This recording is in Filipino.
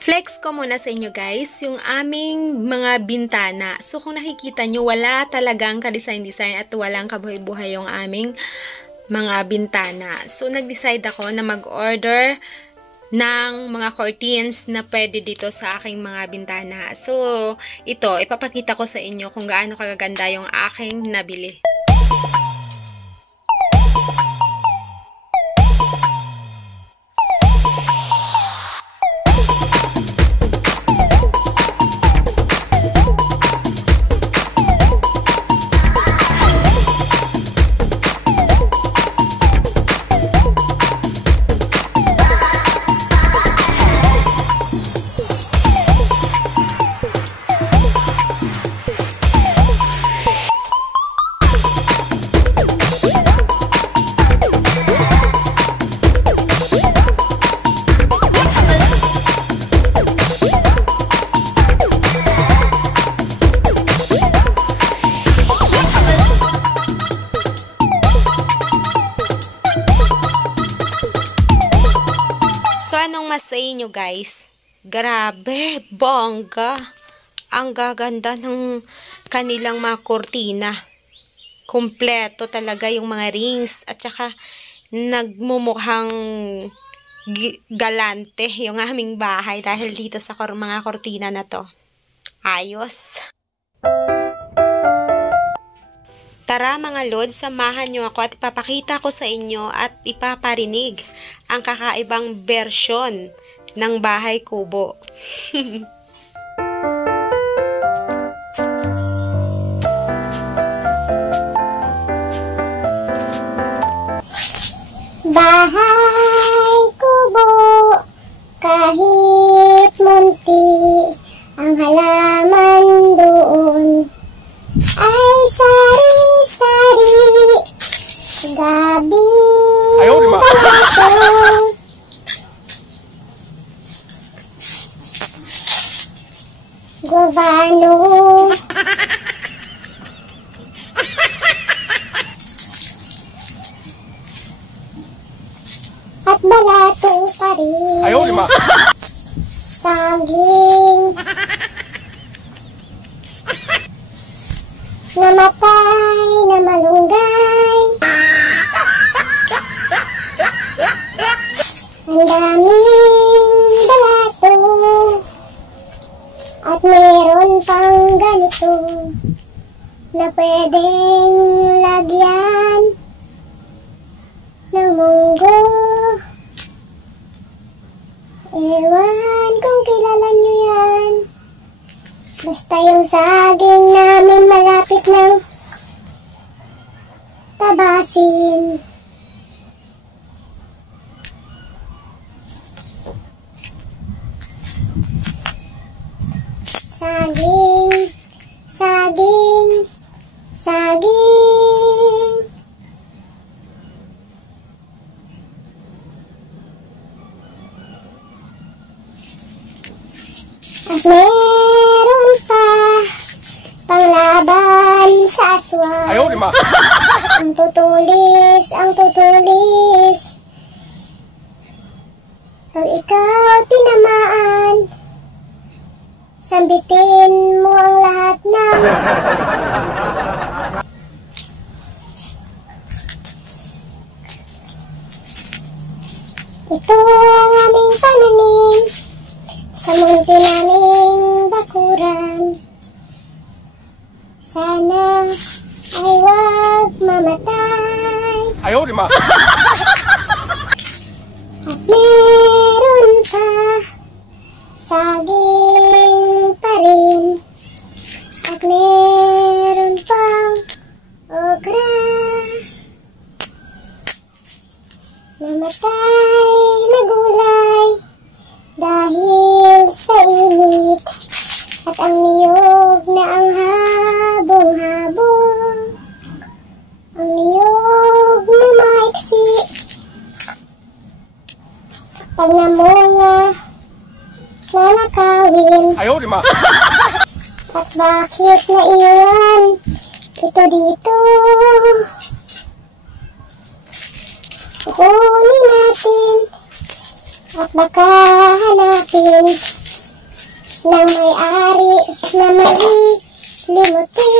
Flex ko muna sa inyo guys, yung aming mga bintana. So kung nakikita nyo, wala talagang ka-design-design at walang kabuhay-buhay yung aming mga bintana. So nag-decide ako na mag-order ng mga curtains na pwede dito sa aking mga bintana. So ito, ipapakita ko sa inyo kung gaano kaganda yung aking nabili. So, anong mas sa inyo guys? Grabe, bongga. Ang gaganda ng kanilang mga kurtina. Kompleto talaga yung mga rings at saka nagmumukhang galante yung aming bahay dahil dito sa mga kurtina na to. Ayos. Tara mga lord, samahan nyo ako at ipapakita ko sa inyo at ipaparinig ang kakaibang bersyon ng bahay kubo. Bahay kubo, kahit munti ang halaman doon ay sari-sari, gabi balatong, gobano, at balatong pa rin, saging, namatay na malunggay, ang daming balato, at meron pang ganito na pwedeng lagyan ng munggo. Ewan kung kilala nyo yan. Basta yung saging namin malapit ng tabasin. Saging, saging, saging. At meron pa panglaban sa aswang. Ang tutulis, ang tutulis. Pag ikaw tinamaan, sambitin mo ang lahat ng ito ang aming pananim sa munti naming bakuran. Sana ay wag mamatay. At meron pa saging pa rin. At meron pang okra. Namatay na gulay dahil sa init. At ang niyog na ang habong-habong. Ang niyog na maiksi. Pag namunga, nanakawin. At bakit naiwan ito dito? Kukunin natin at baka hanapin ng may-ari na mali limutin.